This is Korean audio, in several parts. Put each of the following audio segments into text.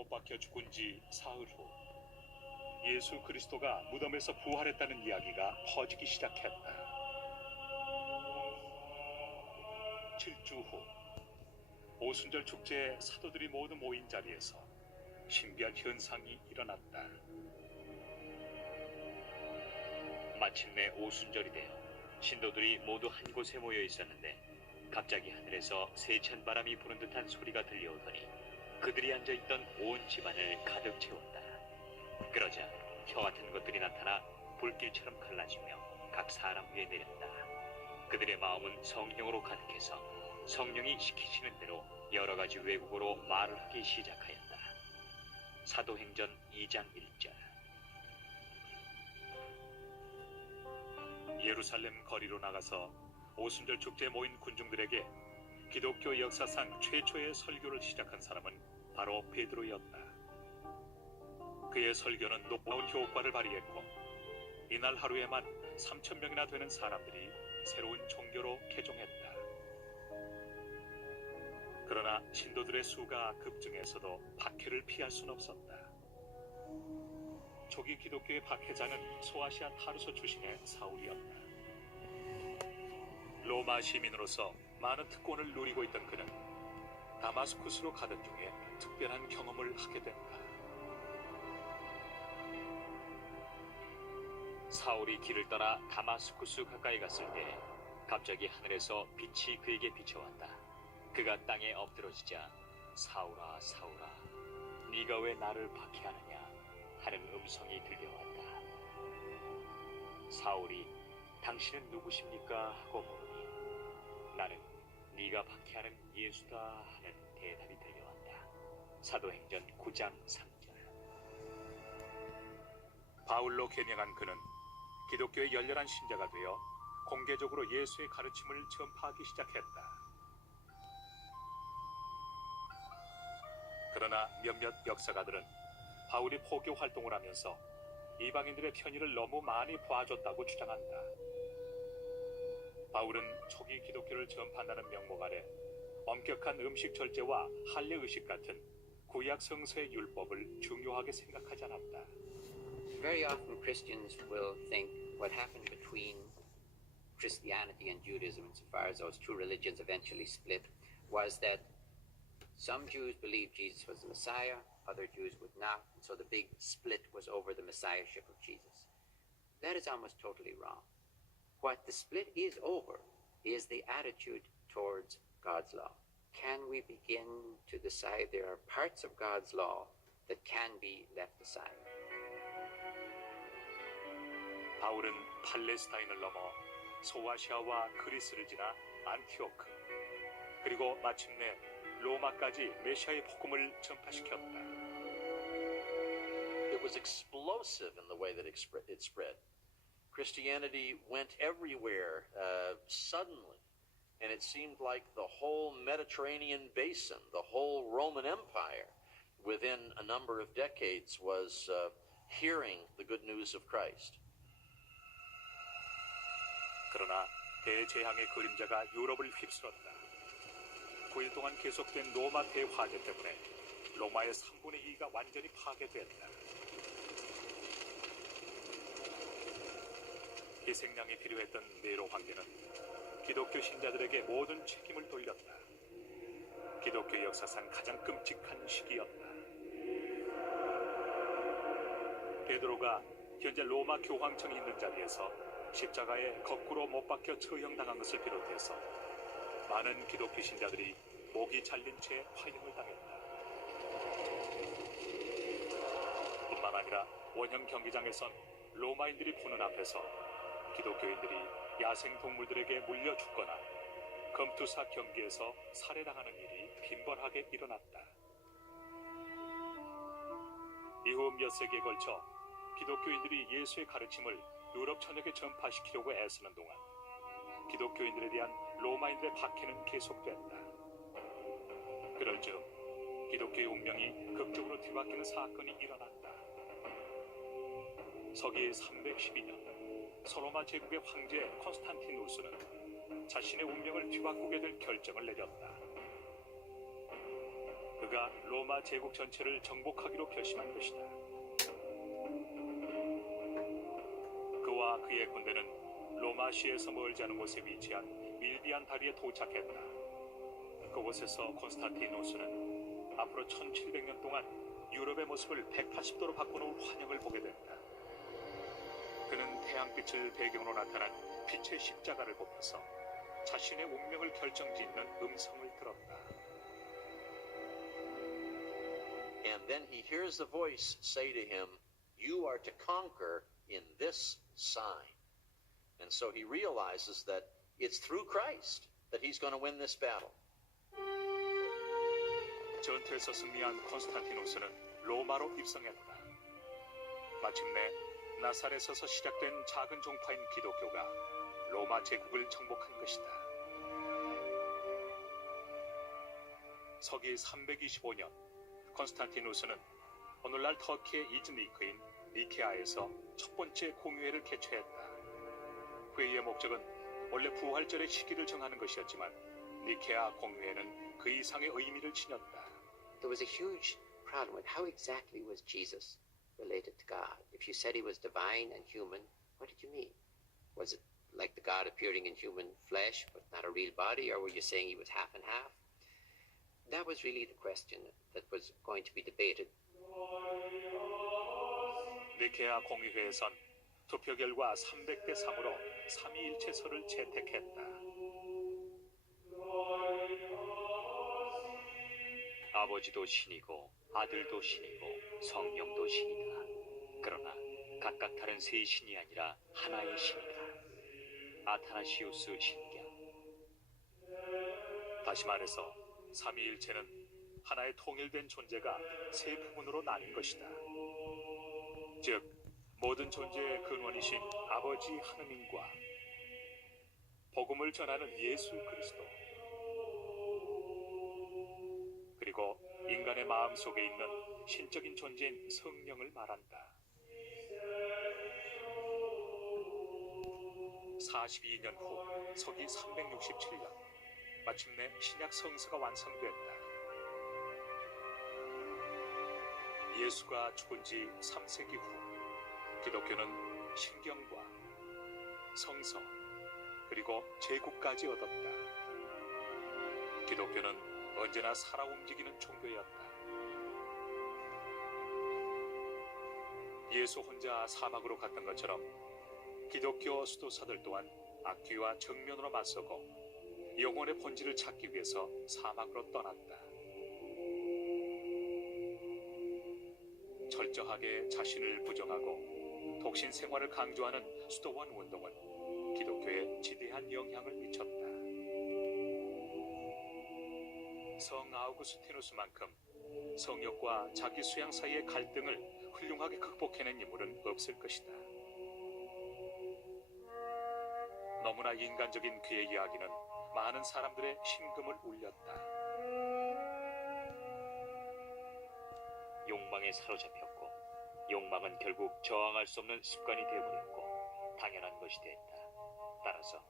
못 박혀 죽은 지 사흘 후 예수 그리스도가 무덤에서 부활했다는 이야기가 퍼지기 시작했다. 7주 후 오순절 축제에 사도들이 모두 모인 자리에서 신비한 현상이 일어났다. 마침내 오순절이 되어 신도들이 모두 한 곳에 모여 있었는데 갑자기 하늘에서 세찬 바람이 부는 듯한 소리가 들려오더니 그들이 앉아있던 온 집안을 가득 채웠다. 그러자 혀 같은 것들이 나타나 불길처럼 갈라지며 각 사람 위에 내렸다. 그들의 마음은 성령으로 가득해서 성령이 시키시는 대로 여러 가지 외국어로 말을 하기 시작하였다. 사도행전 2장 1절. 예루살렘 거리로 나가서 오순절 축제에 모인 군중들에게 기독교 역사상 최초의 설교를 시작한 사람은 바로 베드로였다. 그의 설교는 놀라운 효과를 발휘했고 이날 하루에만 3,000명이나 되는 사람들이 새로운 종교로 개종했다. 그러나 신도들의 수가 급증해서도 박해를 피할 수는 없었다. 초기 기독교의 박해자는 소아시아 타르소 출신의 사울이었다. 로마 시민으로서 많은 특권을 누리고 있던 그는 다마스쿠스로 가던 중에 특별한 경험을 하게 된다. 사울이 길을 떠나 다마스쿠스 가까이 갔을 때 갑자기 하늘에서 빛이 그에게 비춰왔다. 그가 땅에 엎드러지자 사울아 사울아 네가 왜 나를 박해하느냐 하는 음성이 들려왔다. 사울이 당신은 누구십니까 하고 물으니 나는 네가 박해하는 예수다 하는 대답이 들려왔다. 사도행전 9장 3절. 바울로 개명한 그는 기독교의 열렬한 신자가 되어 공개적으로 예수의 가르침을 전파하기 시작했다. 그러나 몇몇 역사가들은 바울이 포교 활동을 하면서 이방인들의 편의를 너무 많이 봐줬다고 주장한다. 바울은 초기 기독교를 전파한다는 명목 아래 엄격한 음식 절제와 할례 의식 같은 구약 성서의 율법을 중요하게 생각하지 않았다. Very often Christians will think what happened between Christianity and Judaism, insofar as those two religions eventually split, was that some Jews believed Jesus was the Messiah, other Jews would not, and so the big split was over the messiahship of Jesus. That is almost totally wrong. What the split is over is the attitude towards God's law. Can we begin to decide there are parts of God's law that can be left aside? 바울은 팔레스타인을 넘어 소아시아와 그리스를 지나 안티오크 그리고 마침내 로마까지 메시아의 복음을 전파시켰다. It was explosive in the way that it spread. Christianity went everywhere suddenly, and it seemed like the whole Mediterranean basin, the whole Roman Empire, within a number of decades was hearing the good news of Christ. 그러나 대재앙의 그림자가 유럽을 휩쓸었다. 9일 동안 계속된 로마 대화재 때문에 로마의 3분의 2가 완전히 파괴됐다. 희생양이 필요했던 네로 황제는 기독교 신자들에게 모든 책임을 돌렸다. 기독교 역사상 가장 끔찍한 시기였다. 베드로가 현재 로마 교황청이 있는 자리에서 십자가에 거꾸로 못 박혀 처형당한 것을 비롯해서 많은 기독교 신자들이 목이 잘린 채 화형을 당했다. 뿐만 아니라 원형 경기장에선 로마인들이 보는 앞에서 기독교인들이 야생 동물들에게 물려 죽거나 검투사 경기에서 살해당하는 일이 빈번하게 일어났다. 이후 몇 세기에 걸쳐 기독교인들이 예수의 가르침을 유럽 전역에 전파시키려고 애쓰는 동안 기독교인들에 대한 로마인들의 박해는 계속됐다. 그럴 즈음 기독교의 운명이 극적으로 뒤바뀌는 사건이 일어났다. 서기 312년 서로마 제국의 황제 콘스탄티누스는 자신의 운명을 뒤바꾸게 될 결정을 내렸다. 그가 로마 제국 전체를 정복하기로 결심한 것이다. 그와 그의 군대는 로마시에서 멀지 않은 곳에 위치한 밀비안 다리에 도착했다. 그곳에서 콘스탄티노스는 앞으로 1700년 동안 유럽의 모습을 180도로 바꿔놓을 환영을 보게 된다. 그는 태양빛을 배경으로 나타난 빛의 십자가를 보면서 자신의 운명을 결정짓는 음성을 들었다. And then he hears the voice say to him, "You are to conquer in this sign." And so he realizes that it's through Christ that he's going to win this battle. 전투에서 승리한 콘스탄티노스는 로마로 입성했다. 마침내 나사렛에서 시작된 작은 종파인 기독교가 로마 제국을 정복한 것이다. 서기 325년 콘스탄티누스는 오늘날 터키의 이즈니크인 니케아에서 첫 번째 공회를 개최했다. 회의의 목적은 원래 부활절의 시기를 정하는 것이었지만 니케아 공회는 그 이상의 의미를 지녔다. There was a huge problem with how exactly was Jesus related to God. If you said he was divine and human, what did you mean? Was it like the God appearing in human flesh but not a real body, or were you saying he was half and half? That was really the question that was going to be debated. 니케아 공의회에선 투표 결과 300대 3으로 삼위일체설을 채택했다. 아버지도 신이고 아들도 신이고 성령도 신이다. 그러나 각각 다른 세 신이 아니라 하나의 신이다. 아타나시우스 신경. 다시 말해서 삼위일체는 하나의 통일된 존재가 세 부분으로 나뉜 것이다. 즉, 모든 존재의 근원이신 아버지 하느님과 복음을 전하는 예수 그리스도, 그리고 인간의 마음 속에 있는 신적인 존재인 성령을 말한다. 42년 후 서기 367년 마침내 신약 성서가 완성됐다. 예수가 죽은 지 3세기 후 기독교는 신경과 성서 그리고 제국까지 얻었다. 기독교는 언제나 살아 움직이는 종교였다. 예수 혼자 사막으로 갔던 것처럼 기독교 수도사들 또한 악귀와 정면으로 맞서고 영혼의 본질을 찾기 위해서 사막으로 떠났다. 철저하게 자신을 부정하고 독신 생활을 강조하는 수도원 운동은 기독교에 지대한 영향을 미쳤다. 성 아우구스티누스만큼 성욕과 자기 수양 사이의 갈등을 훌륭하게 극복해낸 인물은 없을 것이다. 너무나 인간적인 그의 이야기는 많은 사람들의 심금을 울렸다. 욕망에 사로잡혔고 욕망은 결국 저항할 수 없는 습관이 되어버렸고 당연한 것이 됐다. 따라서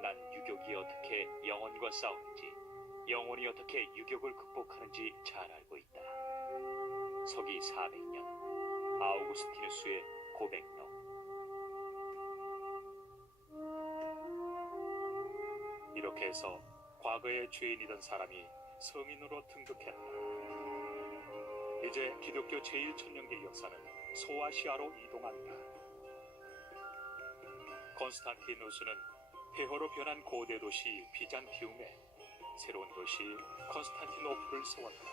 난 유격이 어떻게 영혼과 싸우는지 영혼이 어떻게 유격을 극복하는지 잘 알고 있다. 서기 400년 아우구스티누스의 고백록. 이렇게 해서 과거의 죄인이던 사람이 성인으로 등극했다. 이제 기독교 제1천년기 역사는 소아시아로 이동한다. 콘스탄티누스는 폐허로 변한 고대 도시 비잔티움에 새로운 도시 콘스탄티노플을 세웠다.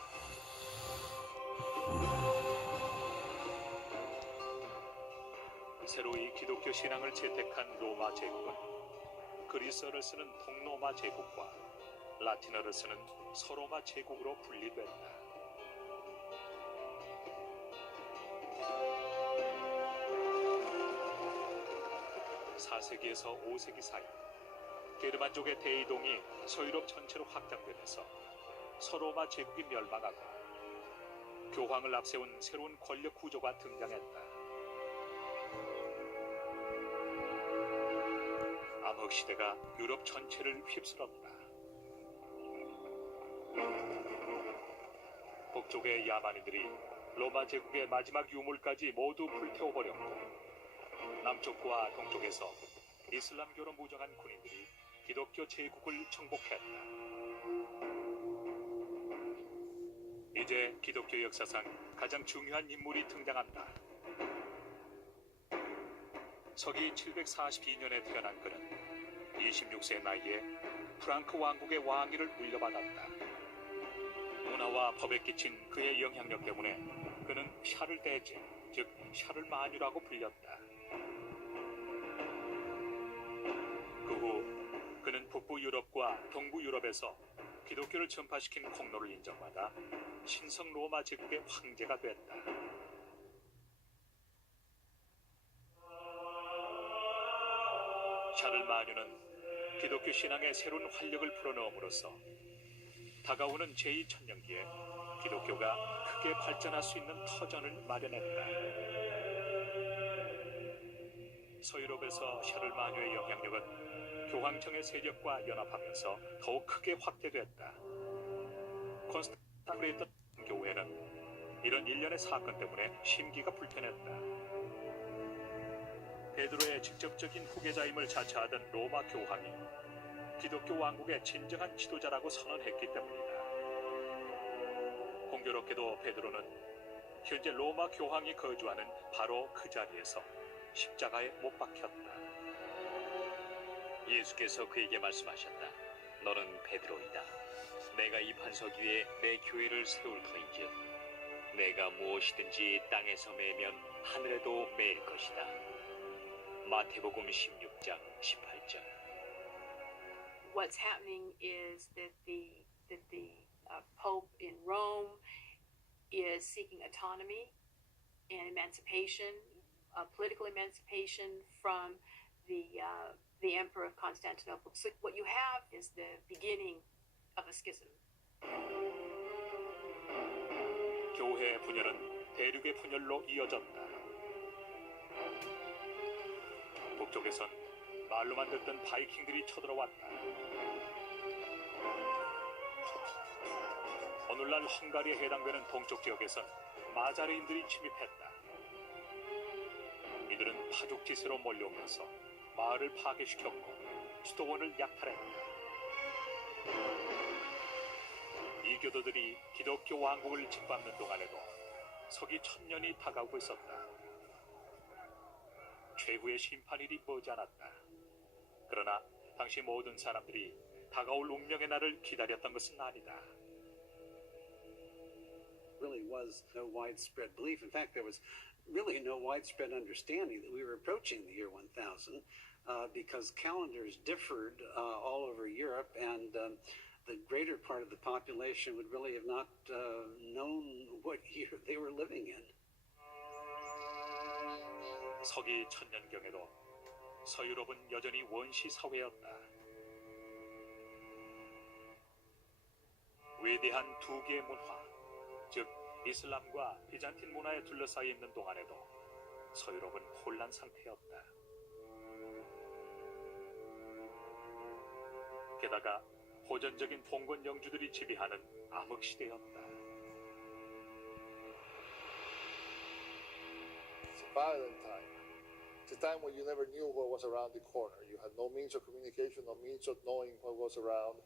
새로이 기독교 신앙을 채택한 로마 제국은 그리스어를 쓰는 동로마 제국과 라틴어를 쓰는 서로마 제국으로 분리됐다. 4세기에서 5세기 사이 게르만족의 대이동이 서유럽 전체로 확장되면서 서로마 제국이 멸망하고 교황을 앞세운 새로운 권력 구조가 등장했다. 암흑 시대가 유럽 전체를 휩쓸었다. 북쪽의 야만인들이 로마 제국의 마지막 유물까지 모두 불태워버렸고, 남쪽과 동쪽에서 이슬람교로 무장한 군인들이 기독교 제국을 정복했다. 이제 기독교 역사상 가장 중요한 인물이 등장한다. 서기 742년에 태어난 그는 26세 나이에 프랑크 왕국의 왕위를 물려받았다. 문화와 법에 끼친 그의 영향력 때문에 그는 샤를 대제, 즉 샤를마뉴라고 불렸다. 그 후 그는 북부 유럽과 동부 유럽에서 기독교를 전파시킨 공로를 인정받아 신성 로마 제국의 황제가 됐다. 샤를마뉴는 기독교 신앙에 새로운 활력을 불어넣음으로써 다가오는 제2천년기에 기독교가 크게 발전할 수 있는 터전을 마련했다. 서유럽에서 샤를마뉴의 영향력은 교황청의 세력과 연합하면서 더욱 크게 확대됐다. 콘스탄티노플에 있던 교회는 이런 일련의 사건 때문에 심기가 불편했다. 베드로의 직접적인 후계자임을 자처하던 로마 교황이 기독교 왕국의 진정한 지도자라고 선언했기 때문이다. 공교롭게도 베드로는 현재 로마 교황이 거주하는 바로 그 자리에서 십자가에 못 박혔다. 예수께서 그에게 말씀하셨다. 너는 베드로이다. 내가 이 반석 위에 내 교회를 세울 터인즉 내가 무엇이든지 땅에서 매면 하늘에도 매일 것이다. 마태복음 16장 18절. What's happening is that the Pope in Rome is seeking autonomy and emancipation, political emancipation from the Emperor of Constantinople. So what you have is the beginning of a schism. 교회의 분열은 대륙의 분열로 이어졌다. 북쪽에선 말로만 듣던 바이킹들이 쳐들어왔다. 오늘날 헝가리에 해당되는 동쪽 지역에선 마자르인들이 침입했다. 이들은 파죽지세로 몰려오면서 마을을 파괴시켰고 수도원을 약탈했다. 이 교도들이 기독교 왕국을 짓밟는 동안에도 서기 1000년이 다가오고 있었다. 최후의 심판일이 머지않았다. 그러나 당시 모든 사람들이 다가올 운명의 날을 기다렸던 것은 아니다. Really was no widespread belief. In fact, there was really no widespread understanding that we were approaching the year 1000 because calendars differed all over Europe, and the greater part of the population would really have not known what year they were living in. 서기 1000년경에도 서유럽은 여전히 원시 사회였다. 위대한 두 개의 문화, 즉 이슬람과 비잔틴 문화에 둘러싸여 있는 동안에도 서유럽은 혼란 상태였다. 게다가 호전적인 봉건 영주들이 지배하는 암흑 시대였다. It's a violent time. It's a time when you never knew what was around the corner. You had no means of communication, no means of knowing what was around.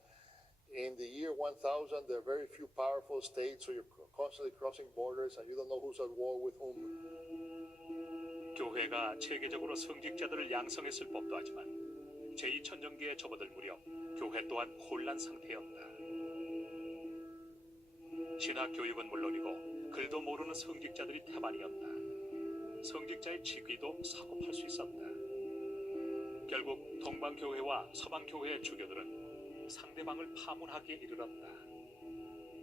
In the year 1000, there are very few powerful states, so you're constantly crossing borders and you don't know who's at war with whom. 교회가 체계적으로 성직자들을 양성했을 법도 하지만 제2천년기에 접어들 무렵 교회 또한 혼란 상태였다. 신학 교육은 물론이고 글도 모르는 성직자들이 태반이었다. 성직자의 직위도 사고팔 수 있었다. 결국 동방교회와 서방교회의 주교들은 상대방을 파문하기에 이르렀다.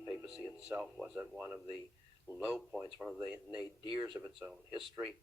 Papacy itself was at one of the low points, one of the nadirs of its own history.